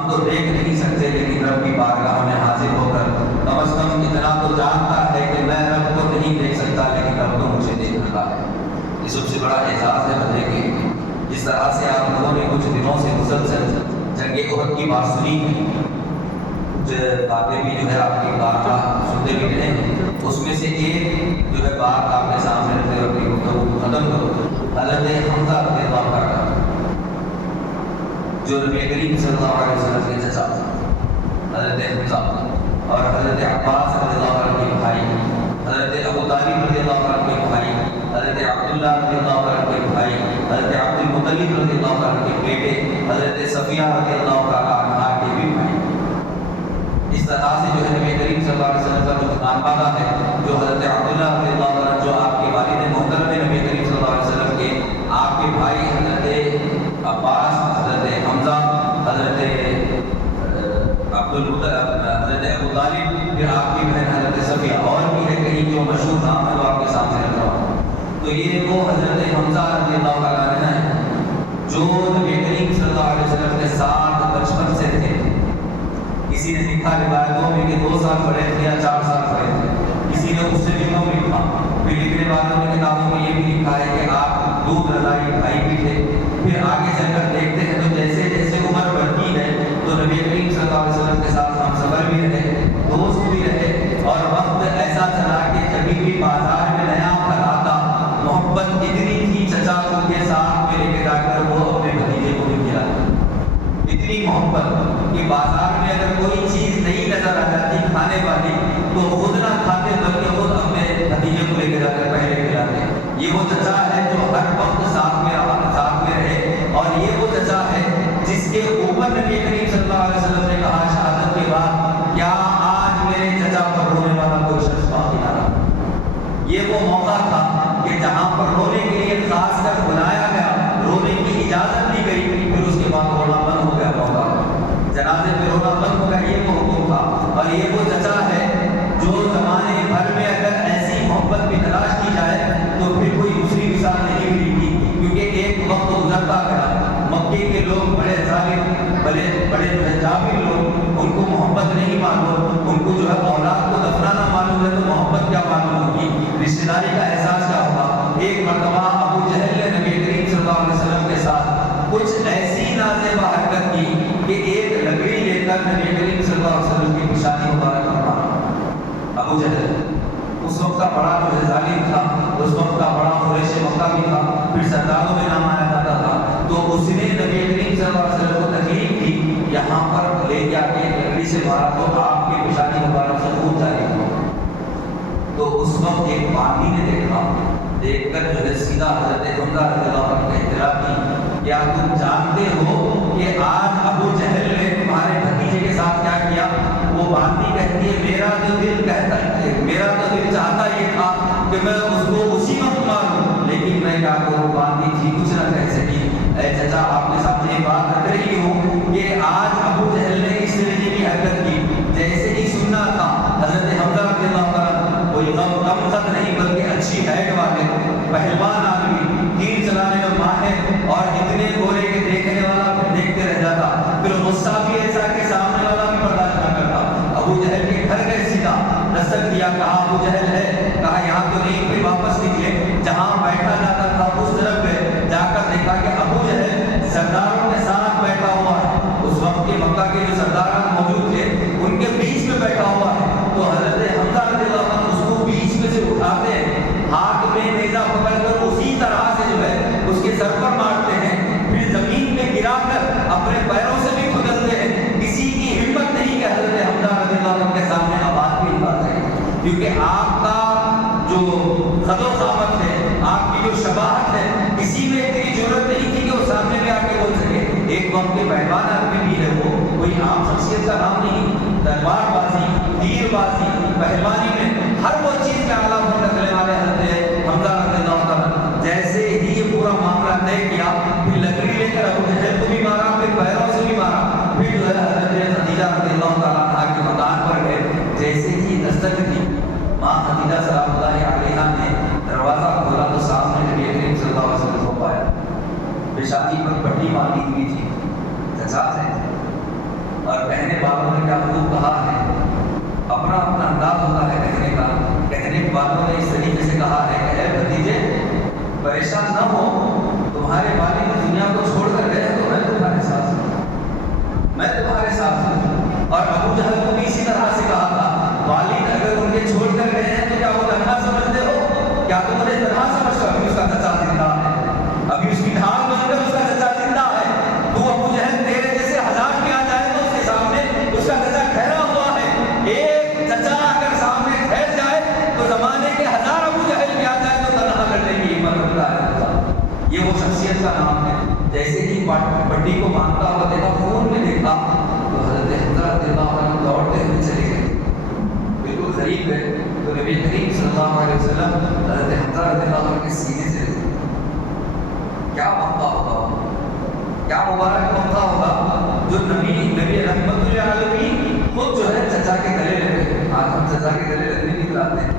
ہم تو دیکھ نہیں سکتے لیکن رب کی بارگاہ میں حاضر ہو کر کم از کم اتنا تو جانتا ہے کہ میں رب کو نہیں دیکھ سکتا لیکن رب تو مجھے دیکھ رہا ہے۔ یہ سب سے بڑا اعزاز ہے بندے کے۔ جس طرح سے آپ لوگوں نے کچھ دنوں سے مسلسل جنگ احد کی بات سنی ہے، کچھ باتیں بھی جو ہے آپ کی بارگاہ سنتے بھی رہے ہیں، اس میں سے ایک جو ہے بات آپ کے سامنے رکھتے ہوئے اپنی گفتگو کو ختم کرو۔ حضرت حمزہ رضی اللہ عنہ جو نبی کریم صلی اللہ علیہ وسلم کے چچا حضرت حمزہ اور حضرت عباس رضی اللہ عنہ کے بھائی، حضرت ابو طالب رضی اللہ عنہ کے بھائی، حضرت عبداللہ رضی اللہ عنہ کے بھائی، حضرت عبد المطلب رضی اللہ عنہ کے بیٹے، حضرت صفیہ رضی اللہ عنہ کے بھی بھائی۔ اس طرح سے جو ہے نبی کریم صلی اللہ علیہ وسلم کا جو خانوادہ ہے، جو حضرت عبداللہ رضی اللہ عنہ جو آپ کے والد محترم نبی کریم صلی اللہ علیہ وسلم کے، آپ کے بھائی حضرت عباس، حضرت حمزہ، حضرت حضرت ابو طالب، پھر آپ کی بہن حضرت صفیہ، اور بھی ہے کہیں جو مشہور نام ہے وہ آپ کے سامنے رکھ رہا ہوں۔ تو یہ وہ حضرت حمزہ رضی اللہ عنہ ہیں جو نبی کریم صلی اللہ علیہ وسلم کے ساتھ بچپن سے تھے۔ کسی نے لکھا روایتوں میں کہ 2 سال بڑے تھے یا 4 سال بڑے تھے، کسی نے اس سے بھی کم لکھا۔ پھر لکھنے والوں نے کتابوں میں یہ بھی لکھا ہے کہ آپ دودھ رضائی بھائی بھی تھے۔ پھر آگے چل کر دیکھتے ہیں تو جیسے جیسے عمر بڑھتی ہے تو نبی کریم صلی اللہ علیہ وسلم کے ساتھ ہم سفر بھی رہے، دوست بھی رہے، اور وقت ایسا چلا کہ کبھی بھی بازار میں نیا پھل آتا، محبت اتنی تھی چچا کو کے ساتھ میں لے کے جا کر وہ اپنے بھتیجے کو بھی کھلاتے، اتنی محبت کہ بازار میں اگر کوئی چیز نہیں نظر آ جاتی کھانے والی تو خود نہ کھاتے بلکہ خود اپنے بھتیجے کو لے کے جا کر پہلے کھلاتے۔ یہ وہ چچا ہے جو ہر وقت ساتھ میں رہے، اور یہ وہ چچا ہے جس کے اوپر نبی کریم صلی اللہ علیہ وسلم نے کہا شہادت کے بعد، کیا آج میرے چچا پر رونے والا کوئی شخص باقی نہ رہا۔ یہ وہ موقع تھا کہ جہاں پر رونے کے لیے خاص کر بلایا گیا، رونے کی اجازت دی گئی، پھر اس کے بعد رونا بند ہو گیا، موقع جنازے پہ رونا بند ہو گیا، یہ وہ حکم تھا۔ اور یہ وہ چچا ہے جو زمانے بھر میں اگر ایسی محبت کی تلاش کی جائے تو پھر کوئی دوسری مثال نہیں ملے گی، کیونکہ ایک وقت گزرتا گیا، مکے کے لوگ بڑے ظالم، بڑے جو ہے جابر لوگ، ان کو محبت نہیں معلوم، ان کو جو ہے اولاد کو دفنانا معلوم ہے تو محبت کیا معلوم ہوگی، رشتہ داری کا احساس کیا ہوگا۔ ایک مرتبہ ابو جہل نے نبی کریم صلی اللہ علیہ وسلم کے ساتھ کچھ ایسی نازیبہ حرکت کی کہ ایک لکڑی لے کر نبی کریم صلی اللہ علیہ وسلم کی پیشانی مبارک پر مارا۔ ابو جہل اس وقت کا بڑا جو ہے ظالم تھا، اس وقت کا بڑا قریش مکہ بھی تھا، پھر سرداروں میں نام آیا جاتا تھا، تو اس نے نبی کریم صلی اللہ علیہ وسلم کو تکلیف دی، یہاں پر لے جا کے لکڑی سے مارا تو آپ کی پیشانی مبارک سے خون جاری ہوا۔ تو اس وقت ایک باندی نے دیکھ کر جو ہے سیدھا حضرت حمزہ رضی اللہ عنہ کا احترام کی، کیا تم جانتے ہو کہ آج ابو جہل نے تمہارے بھتیجے کے ساتھ کیا کیا؟ وہ باندی کہتی ہے میرا تو دل چاہتا یہ تھا کہ میں اس کو اسی وقت ماروں، لیکن میں کیا کروں، باندی تھی کچھ نہ کہہ سکی۔ اے چچا آپ کے سامنے یہ بات رکھ رہی ہوں کہ آج ابو جہل نے اس طریقے کی حرکت کی، جیسے ہی سننا تھا حضرت حمزہ رضی اللہ عنہ کوئی کم خط نہیں بلکہ اچھی ہیٹ والے پہلوان آدمی، تیر چلانے میں ماہر، اور اتنے گورے کے دیکھنے والا پھر دیکھتے رہ جاتا، پھر غصہ بھی ایسا کہ سامنے والا بھی برداشت نہ کرتا۔ ابو جہل کے گھر گئے، سیدھا دستک کیا، کہا ابو جہل ہے، کہا یہاں تو نہیں، پھر واپس نکلے، جہاں بیٹھا جاتا تھا اس طرف گئے، جا کر دیکھا کہ ابو جہل سرداروں کے ساتھ بیٹھا ہوا ہے، اس وقت کے مکہ کے جو سردار موجود تھے ان کے بیچ میں بیٹھا ہوا ہے۔ تو حضرت حمزہ رضی اللہ عنہ اس کو بیچ میں سے اٹھاتے ہیں، ہاتھ میں نیزہ پکڑ کر اسی طرح سے جو ہے اس کے سر پر مارتے ہیں، پھر زمین میں گرا کر اپنے پیروں سے بھی کھدلتے ہیں۔ کسی کی ہمت نہیں کہ حضرت حمزہ رضی اللہ عنہ کے سامنے آواز بھی بات ہے، کیونکہ آپ کا جو خد و خامت ہے، آپ کی جو شباہت ہے، کسی میں اتنی ضرورت نہیں تھی کہ وہ سامنے میں آ کے بول سکے۔ ایک وقت کے پہلوان آدمی بھی ہے، وہ کوئی عام شخصیت کا نام نہیں، تلوار بازی، تیر بازی، پہلوانی میں ہر وہ چیز کا اعلیٰ فن رکھنے والے حضرت حمزہ رضی اللہ عنہ، جیسے ہی یہ پورا معاملہ طے کیا، پھر لکڑی لے کر ابو جہل کو بھی مارا، پھر پیروں سے بھی مارا، پھر جو ہے حضرت خدیجہ رضی اللہ عنہ کے مکان پر گئے، جیسے ہی دستک دی، ماں خدیجہ سلام اللہ علیہا نے دروازہ کھولا تو سامنے نبی کریم صلی اللہ علیہ وسلم کو پایا، پیشانی پر پٹی باندھی ہوئی تھی، چچا تھے، اور کہنے والوں نے کیا خوب کہا ہے، اپنا اپنا انداز ہوتا ہے کہنے کا. کہنے والوں نے اس طریقے سے کہا ہے کہ اے بھتیجے پریشان نہ ہو، تمہارے والد دنیا کو چھوڑ کر گئے تو میں تمہارے ساتھ ہوں، میں تمہارے ساتھ ہوں. اور ابو جہل کو بھی اسی طرح سے کہا تھا، والد اگر ان کے چھوڑ کر گئے ہیں تو کیا وہ تنہا سمجھتے ہو؟ کیا تم مجھے تنہا سمجھتے ہو؟ ابھی اس کا چچا زندہ ہے، ابھی اس کی ڈھال بن کر اس کا چچا زندہ ہے. تو ابو جہل تیرے جیسے ہزار کے آ جائے تو اس کے سامنے اس کا چچا ٹھہرا ہوا ہے. ایک چچا اگر سامنے ٹھہر جائے تو زمانے کے ہزار ابو جہل بھی آ جائے تو تنہا کرنے کی ہمت رکھتا ہے. یہ وہ شخصیت کا نام ہے. جیسے ہی پٹی کو باندھتا ہوا دیکھا، خون میں دیکھا تو حضرت حمزہ رضی اللہ عنہ دوڑتے ہوئے چلے گئے، بالکل قریب گئے تو نبی کریم صلی اللہ علیہ وسلم حضرت حمزہ رضی اللہ عنہ کے سینے سے لگے. کیا موقع ہوگا، کیا مبارک موقع ہوگا جو نبی رحمت للعالمین خود جو ہے چچا کے گلے لگے. آج ہم چچا کے گلے لگنے نہیں بلاتے ہیں.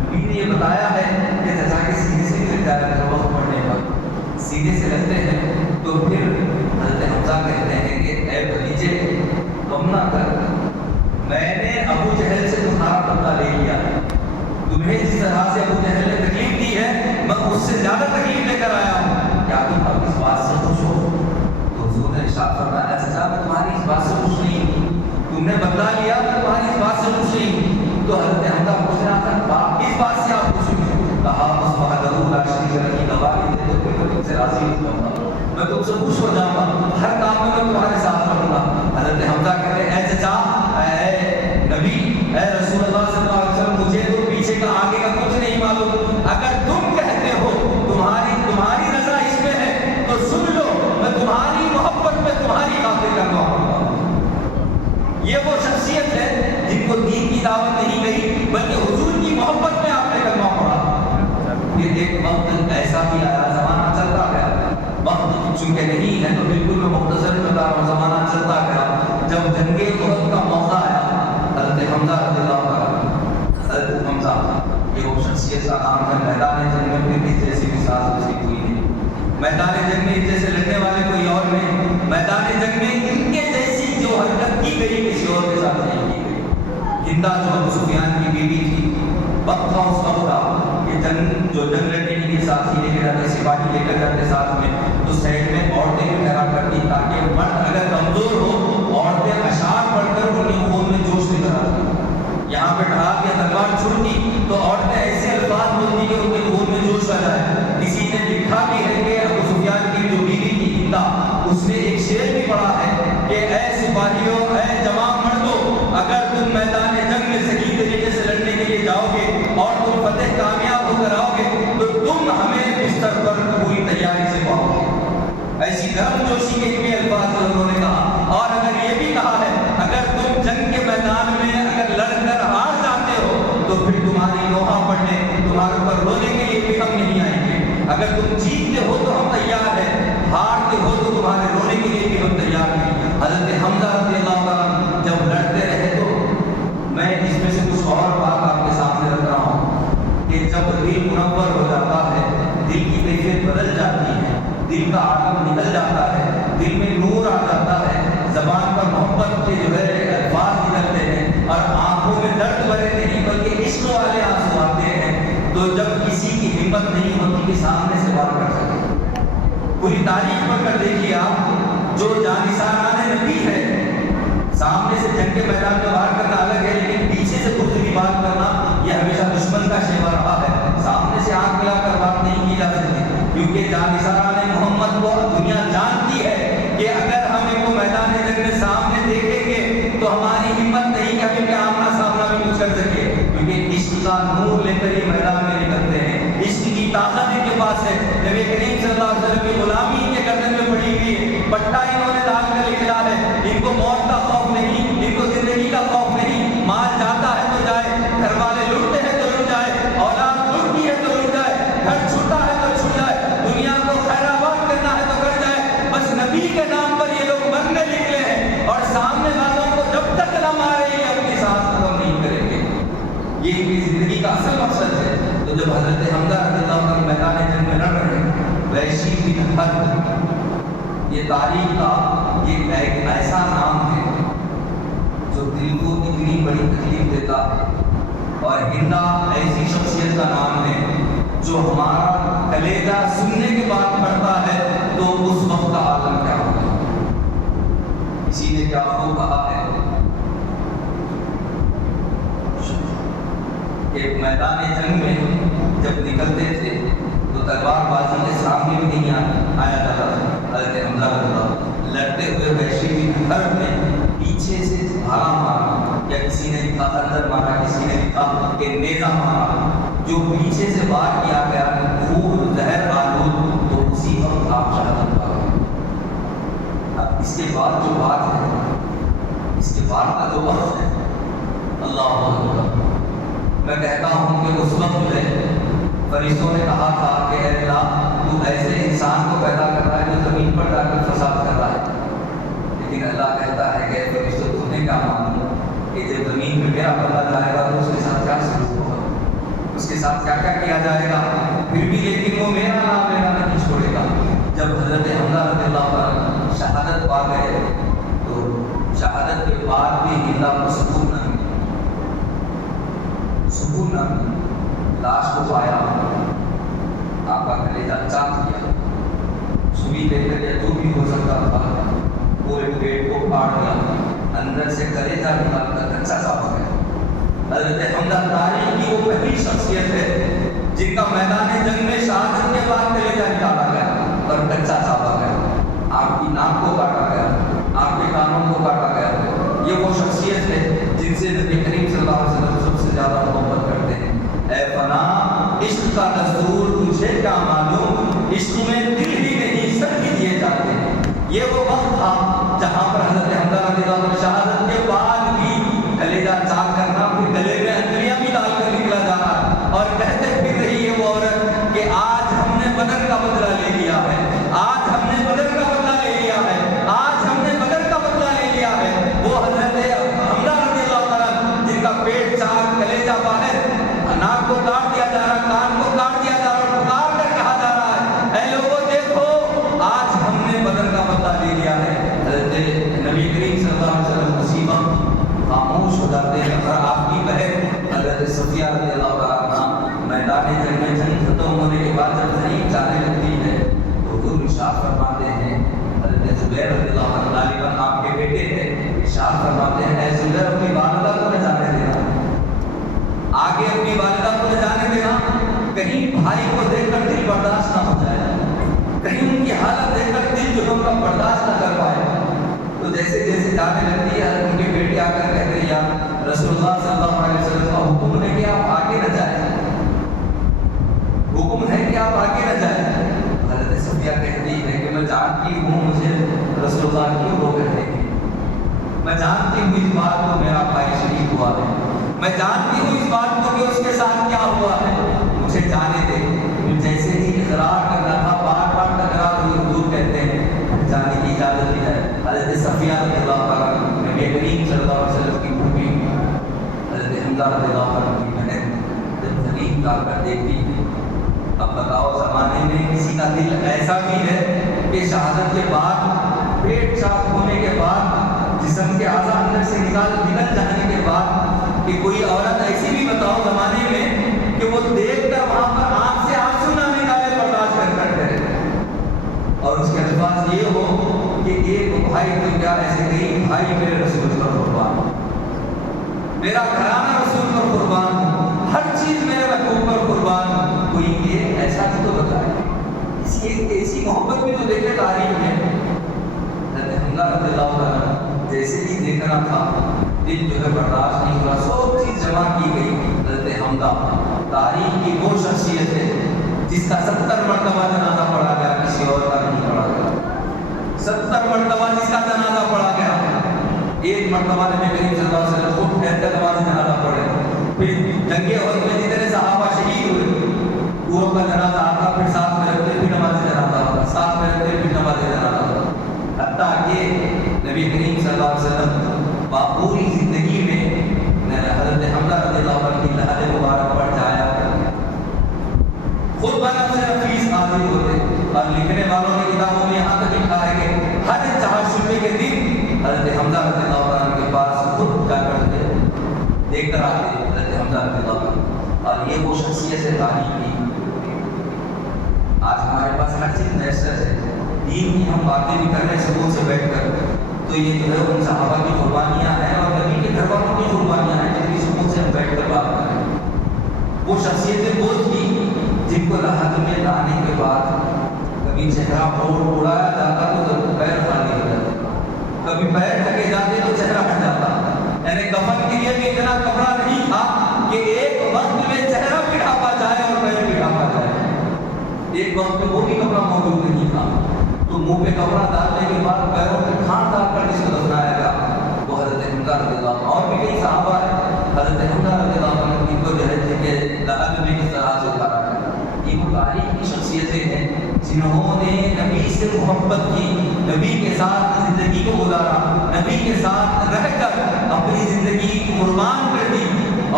نبی نے یہ بتایا ہے کہ چچا کے سینے سے گر جایا کرو وقت پڑھنے پر. سینے سے لگتے ہیں تو پھر حضرت حمزہ کہتے ہیں کہ اے بھتیجے غم نہ کر، میں نے ابو جہل سے تمہارا بدلہ لے لیا. تمہیں جس طرح سے ابو جہل نے تکلیف دی ہے میں اس سے زیادہ تکلیف لے کر آیا ہوں. کیا تم اب اس بات سے خوش ہو؟ تو حضور نے ارشاد فرمایا چچا میں تمہاری اس بات سے خوش نہیں ہوں، تم نے بدلہ لیا میں تمہاری اس بات سے خوش نہیں ہوں. تو حضرت حمزہ پوچھ رہا تھا اس بات سے آپ خوش ہوئے؟ کہا اس وحدہ لا شریک لہ کی گواہی دے تو میں تم سے راضی ہو جاؤں گا، میں تم سے خوش ہو جاؤں گا، ہر کام میں تمہارے ساتھ رہوں گا. حضرت حمزہ کہتے ہیں اے چچا، اے نبی، اے رسول اللہ صلی اللہ علیہ وسلم، مجھے تو پیچھے کا آگے کا کچھ نہیں معلوم. اگر تم کہتے ہو تمہاری رضا اس میں ہے تو سن لو، میں تمہاری محبت میں تمہاری خاطر کرنا ہوں. یہ وہ شخصیت ہے جن کو دین کی دعوت نہیں گئی بلکہ حضور کی محبت میں آپ نے کرنا پڑا. یہ ایک وقت ایسا بھی آیا، زمانہ چلتا گیا، وقت چونکہ نہیں ہے تو بالکل میں مختصر بتا رہا ہوں، زمانہ چلتا گیا. جب جنگ احد کا موقع آیا، حضرت حمزہ رضی اللہ عنہ، حضرت حمزہ یہ وہ شخصیت کا نام ہے. میدان جنگ میں پھر اس جیسی مثال نصیب ہوئی نہیں. میدان جنگ میں اس جیسے لڑنے والے کوئی اور نہیں. میدان جنگ میں ان کے جیسی جو حرکت کی گئی کسی اور کے ساتھ نہیں کی گئی. ہندا جو ابو سفیان کی بیوی تھی، وقت تھا اس وقت کا کہ جو جنگ لڑنے کے لیے ساتھی لے کے جاتے، سپاہی لے کر جاتے ساتھ میں، تو سائڈ میں عورتیں بھی ٹھہرا کرتی تاکہ مرد اگر کمزور ہو عورتیں اشعار پڑھ کر ان کے خون میں جوش لے کر آتی. یہاں پہ ڈھال یا تلوار چھوڑتی تو عورتیں ایسے الفاظ بولتی کہ ان کے خون میں جوش آ جائے. کسی نے لکھا بھی ہے کہ ابو سفیان کی جو بیوی تھی ہندا، اس نے ایک شعر بھی پڑھا ہے کہ اے سپاہیوں، اے جوان مردوں، اگر تم میدان جنگ میں صحیح طریقے سے لڑنے کے لیے جاؤ گے اور تم فتح کامیاب ہو کر آؤ گے تو تم ہمیں بستر پر پوری تیاری سے پاؤ گے. ایسی گرم جوشی کے بھی الفاظ انہوں نے کہا. اور اگر یہ بھی کہا ہے اگر تم جنگ کے میدان میں اگر لڑ کر ہار جاتے ہو تو پھر تمہاری لوہا پڑنے، تمہارے اوپر رونے کے لیے بھی ہم نہیں آئیں گے. اگر تم جیتتے ہو تو ہم تیار ہیں، ہارتے ہو تو تمہارے رونے کے لیے بھی ہم تیار ہیں. حضرت حمزہ رضی اللہ عنہ جب لڑتے رہے تو میں اس میں سے کچھ اور بات آپ کے سامنے رکھ رہا ہوں کہ جب دل منور ہو جاتا ہے، دل کی کیفیت بدل جاتی ہے، دل کا عالم نکل جاتا ہے، دل میں نور آ جاتا ہے، زبان پر محبت کے جو ہے الفاظ نکلتے ہیں اور آنکھوں میں درد بھرے نہیں بلکہ عشق والے آنسو آتے ہیں، تو جب کسی کی ہمت نہیں ہوتی کہ سامنے سے وار کر سکے. پوری تاریخ پڑھ کر دیکھیے آپ، جو جانثاران نبی ہے، سامنے سے جنگ کے میدان میں وار کرنا الگ ہے لیکن پیچھے سے خود کی بات کرنا یہ ہمیشہ دشمن کا شیوا رہا ہے. سامنے سے آنکھ ملا کر بات نہیں کی جا سکتی کیونکہ جانثاران محمد کو دنیا جانتی ہے کہ اگر ہم ان کو میدان جنگ میں سامنے دیکھیں گے تو ہماری ہمت نہیں کہ ہمیں آمنا سامنا بھی کچھ کر سکے، کیونکہ عشق کا نور لے کر یہ میدان میں نکلتے ہیں. عشق کی طاقت ان کے پاس ہے. نبی کریم صلی اللہ علیہ وسلم کی غلامی ان کے گردن میں پڑی ہوئی ہے، پٹا انہوں نے ڈال کر لکھا ہے. ان کو موت کا خوف نہیں، ان کو زندگی کا خوف نہیں. مال جاتا ہے تو جائے، گھر والے لٹتے ہیں تو لٹ جائے، اولاد لٹتی ہے تو لٹ جائے، گھر چھوٹا ہے تو چھوٹ جائے، دنیا کو خیر آباد کرنا ہے تو کر جائے، بس نبی کے نام پر یہ لوگ مرنے نکلے ہیں اور سامنے والوں کو جب تک نہ مارے یہ اپنی سانس ختم نہیں کریں گے. یہ ان کی زندگی کا اصل مقصد ہے. تو جب حضرت حمزہ رضی اللہ عنہ میدان جنگ میں لڑ رہے ہیں، وحشی بن حرب یہ تاریخ کا یہ ایک ایسا نام ہے بڑی تکلیف دیتا ہے. اور ہندا ایسی شخصیت کا نام ہے جو ہمارا کلیجہ سننے کے بعد پڑھتا ہے تو اس وقت کا عالم کیا ہوگا. کسی نے کیا خوب کہا ہے کہ میدان جنگ میں جب نکلتے تھے تو تلوار بازی کے سامنے بھی نہیں آیا جاتا تھا. حضرت حمزہ رضی اللہ لڑتے ہوئے وحشی بن حرب نے پیچھے سے بھالا مارا یا کسی نے لکھا اندر مارا, کسی نے لکھا کہ نیزہ مارا. جو پیچھے سے وار کیا گیا خوب زہر آلود تو اسی وقت آپ شہادت پا گئے. اب اس کے بعد جو بات ہے, اس کے بعد کا جو وقت ہے, اللہ اکبر. میں کہتا ہوں کہ اس وقت جو ہے فرشتوں نے کہا تھا کہ اے اللہ تو ایسے انسان کو پیدا کر رہا ہے جو زمین پر جا کر فساد کر رہا ہے, لیکن اللہ کہتا ہے کہ فرشتوں تمہیں کیا معلوم کہ جب زمین پہ میرا بندہ جائے گا تو اس کے ساتھ کیا سلوک ہوگا, اس کے ساتھ کیا کیا کیا جائے گا, پھر بھی لیکن وہ میرا نام لینا نہیں چھوڑے گا. جب حضرت حمزہ رضی اللہ عنہ شہادت پا گئے تو شہادت کے بعد بھی ہندا کو سکون نہ ملا, سکون نہ ملا. لاش کو پایا, آپ کا کلیجہ چاک کیا, سوئی لے کر یا جو بھی ہو سکتا تھا پورے پیٹ کو پاڑ دیا, اندر سے کلیجہ نکال کر کچا صاف گیا. حضرت حمزہ تاریخ کی وہ پہلی شخصیت ہے جن کا میدان جنگ میں شہادت کے بعد کلیجہ نکالا گیا اور کچا صافا گیا. آپ کی ناک کو کاٹا گیا, آپ کے کانوں کو کاٹا گیا. یہ وہ شخصیت ہے جن سے نبی کریم صلی اللہ علیہ وسلم سب سے زیادہ محبت کرتے ہیں. اے فنا عشق کا دستور تجھے کیا معلوم, عشق میں دل ہی نہیں سر بھی دیے جاتے ہیں. یہ وہ وقت تھا جہاں پر حضرت حمزہ رضی اللہ عنہ شہادت کے بعد بھی کلیجہ چاک کرنا, پھر گلے میں انگلیاں بھی ڈال کر نکلا جا رہا اور کہتے پھر رہی ہے وہ عورت کہ آج ہم نے بدر کا بدلہ لے لیا ہے, آج ہم نے بدر کا بدلہ لے لیا ہے, آج ہم نے بدر کا بدلہ لے لیا ہے. وہ حضرت حمزہ رضی اللہ عنہ جن کا پیٹ چاک, کلیجہ باہر, ناک کو کاٹ دیا جا رہا, کان کو کاٹ دیا جا رہا, پکار کر کہا جا رہا ہے اے لوگوں دیکھو آج ہم نے بدر کا بدلہ لے لیا ہے. حضرت نبی کریم صلی اللہ علیہ وسلم اسی وقت خاموش ہو جاتے ہیں. اور آپ کی بہن حضرت صفیہ رضی اللہ عنہا میدان جنگ میں جنگ ختم ہونے کے بعد جب ضعیف جانے لگتی ہے تو حضور ارشاد فرماتے ہیں, حضرت زبیر رضی اللہ عنہ غالباً آپ کے بیٹے تھے, ارشاد فرماتے ہیں اے زبیر اپنی والدہ کو نہ جانے دینا, آگے اپنی والدہ کو لے جانے دینا, کہیں بھائی کو دیکھ کر دل برداشت نہ ہو جائے, کہیں ان کی حالت دیکھ کر دل جو ہے ان کا برداشت نہ کر پائے. تو جیسے جیسے جانے لگتی ہے ان کی بیٹی آ کر کہتے ہیں یا رسول اللہ صلی اللہ علیہ وسلم کا حکم ہے کہ آپ آگے نہ جائیں, حکم ہے کہ آپ آگے نہ جائیں. حضرت صفیہ کہتی ہے کہ میں جانتی ہوں مجھے رسول اللہ کیوں روک رہے ہیں, میں جانتی ہوں اس بات کو میرا بھائی شہید ہوا ہے, میں جانتی ہوں اس بات کو کہ اس کے ساتھ کیا ہوا ہے, مجھے جانے دے. جیسے ہی اقرار کرنا تھا بار بار تکرار ہوئی, حضور کہتے ہیں جانے کی اجازت دی جائے. حضرت صفیہ رضی اللہ عنہ نبی کریم صلی اللہ علیہ وسلم کی بیوی حضرت حمزہ رضی اللہ عنہ کی بہن جب زمین کاٹ کر دیکھتی ہے, اب بتاؤ زمانے میں کسی کا دل ایسا بھی ہے کہ شہادت کے بعد پیٹ چاک ہونے کے بعد جسم کے اعضاء اندر سے نکل جانے کے بعد کہ کوئی عورت ایسی بھی بتاؤ زمانے میں کہ وہ دیکھ کر وہاں پر آنکھ سے آنسو نہ نکالے برداشت کر کر کرے, اور اس کے الفاظ یہ ہو کہ ایک بھائی تو کیا ایسے کئی بھائی میرے رسول پر قربان, میرا گھرانہ رسول پر قربان, ہر چیز میرے محبوب پر قربان. کوئی یہ ایسا بھی تو بتائے, ایسی محبت بھی تو دیکھے تاریخ میں. حضرت حمزہ رضی اللہ عنہ جیسے ہی دیکھنا تھا دل جو ہے برداشت نہیں ہوا, سب چیز جمع کی گئی. حضرت حمزہ تاریخ کی وہ شخصیت ہے جس کا 70 مرتبہ جنازہ پڑھا گیا, کسی اور کا نہیں پڑھا گیا. 70 مرتبہ جس کا جنازہ پڑھا گیا, ایک مرتبہ نبی کریم صلی اللہ علیہ وسلم خود ٹھہر کر نماز جنازہ پڑھے. پھر جنگ احد میں جتنے صحابہ شہید ہوئے پوروں کا جنازہ آتا, پھر ساتھ میں رکھتے پھر نماز جنازہ ہوتا, ساتھ میں رکھتے پھر نماز جنازہ ہوتا. حتیٰ کہ نبی کریم صلی اللہ علیہ وسلم پوری زندگی میں حضرت حمزہ رضی اللہ عنہ کی لحد مبارک پر جایا کرتے, خود بنفس نفیس حاضر ہوتے, اور لکھنے والوں کی کتابوں میں یہاں تک لکھا ہے کہ ہر چہارشنبے کے دن حضرت حمزہ رضی اللہ عنہ کے پاس خود جا کرتے لے کر آتے حضرت حمزہ رضی اللہ عنہ، اور یہ وہ شخصیت ہے تعلیم کی۔ آج ہمارے پاس ہر چیز میسر ہے، دین کی ہم باتیں بھی کر رہے ہیں سکون سے بیٹھ کر، تو یہ جو ہے ان صحابہ کی قربانیاں ہیں اور نبی کے گھر والوں کی قربانیاں ہیں جن کی سکون سے ہم بیٹھ کر بات کر رہے ہیں۔ وہ شخصیتیں وہ تھی جن کو راحت میں لانے کے بعد کبھی چہرہ اڑایا جاتا تو پیر خالی ہو جاتا، کبھی پیر ڈھکے جاتے تو چہرہ ہٹ جاتا، یعنی کفن کے لیے بھی اتنا کپڑا نہیں تھا کہ ایک وقت میں چہرہ بھی ڈھانپا جائے اور پیر بھی ڈھانپا جائے، ایک وقت میں وہ بھی کپڑا موجود نہیں تھا، تو منہ پہ کپڑا ڈالنے کے بعد پیروں پہ کھان ڈال کر جس کو دفنایا گیا وہ حضرت حمزہ رضی اللہ عنہ۔ اور بھی کئی صحابہ ہیں، حضرت حمزہ رضی اللہ عنہ کی کو جو ہے کہ لقب بھی کس طرح سے اتارا ہے۔ یہ وہ تاریخ کی شخصیتیں ہیں جنہوں نے نبی سے محبت کی، نبی کے ساتھ زندگی کو گزارا، نبی کے ساتھ رہ کر اپنی زندگی قربان کر دی،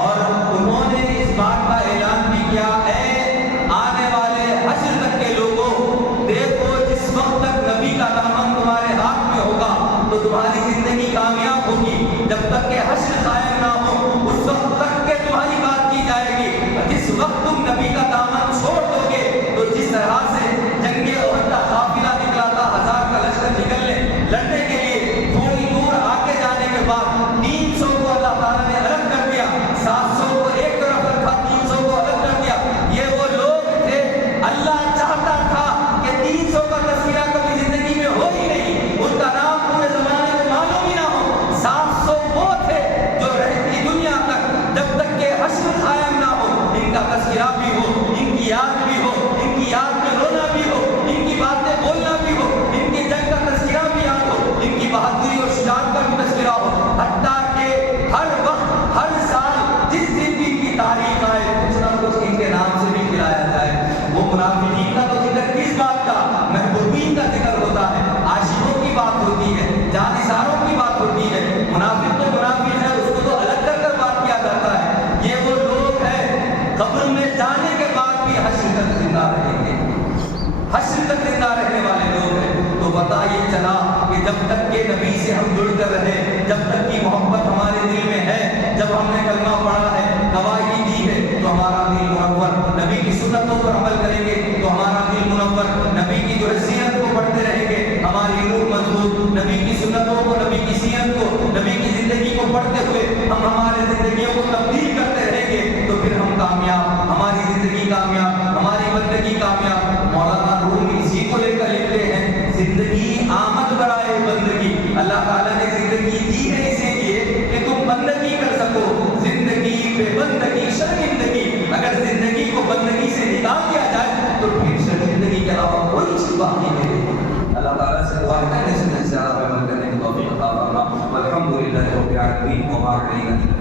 اور انہوں نے اس بات کا اعلان بھی کیا، اے آنے والے حشر تک کے لوگوں، دیکھو جس وقت تک نبی کا دامن تمہارے ہاتھ میں ہوگا تو تمہاری زندگی کامیاب ہوگی، جب تک کہ حشر قائم نہ ہو اس وقت تک کہ تمہاری بات کی جائے گی، جس وقت تم نبی کا دامن چھوڑ دو گے تو جس طرح سے جنگ احد کا قافلہ نکلا تھا، 1000 کا لشکر نکلنے لڑنے کے لیے، تھوڑی دور آگے جانے کے بعد 300 کو اللہ تعالیٰ نے الگ کر دیا، 700 کو ایک طرف رکھا، 300 کو الگ کر دیا۔ یہ وہ لوگ تھے، اللہ چاہتا تھا کہ 300 کا تذکرہ کبھی زندگی میں ہو ہی نہیں، ان کا نام پورے زمانے میں معلوم ہی نہ ہو، 700 وہ تھے جو رہتی دنیا تک جب تک کہ حشر قائم نہ ہو ان کا تذکرہ بھی ہو، ان کی یاد بھی ہو، ان کی یاد میں رونا بھی ہو، ان کی باتیں بولنا بھی ہو، ان کی جنگ کا تذکرہ بھی یاد ہو، ان کی بہادری اور شجاعت کا بھی تذکرہ ہو، حتیٰ کہ ہر وقت ہر سال جس دن بھی ان کی تاریخ آئے کچھ نہ کچھ ان کے نام سے بھی کھلایا جائے۔ وہ منافقین کا تو ذکر کس بات کا، محبوبین کا ذکر ہوتا ہے، عاشقوں کی بات ہوتی ہے، جانثاروں کی بات ہوتی ہے، منافق تو منافق ہے اس کو تو الگ کر کر بات کیا جاتا ہے۔ یہ وہ لوگ ہیں قبر میں جانے کے بعد بھی حشر تک زندہ رہیں گے، حشر تک زندہ رہنے والے لوگ ہیں۔ تو پتہ یہ چلا کہ جب تک کہ نبی سے ہم جڑ کر رہے، جب تک کی محبت ہمارے دل میں ہے، جب ہم نے کلمہ پڑھا ہے، گواہی دی ہے، تو ہمارا دل منور، نبی کی سنتوں پر عمل کریں گے تو ہمارا دل منور، نبی کی جو سیرت کو پڑھتے رہیں گے ہماری روح مضبوط، نبی کی سنتوں کو، نبی کی سیرت کو، نبی کی زندگی کو پڑھتے ہوئے ہم ہماری زندگیوں کو تبدیل کرتے رہیں گے تو پھر ہم کامیاب، ہماری زندگی کامیاب، ہماری بندگی کامیاب۔ مولانا رومی اسی کو لے کر لکھتے ہیں، زندگی آمد برائے بندگی، اللہ تعالیٰ نے زندگی دی ہے اسی لیے کہ تم بندگی کر سکو، زندگی پہ بندگی شرمندگی، اگر زندگی کو بندگی سے نکال دیا جائے تو پھر شرمندگی کے علاوہ کوئی چیز باقی نہیں رہے۔ اللہ تعالیٰ سے دعا ہے کہ اس میں زیادہ عمل کرنے کی توفیق عطا فرما۔ والحمد للہ رب العالمین وما علینا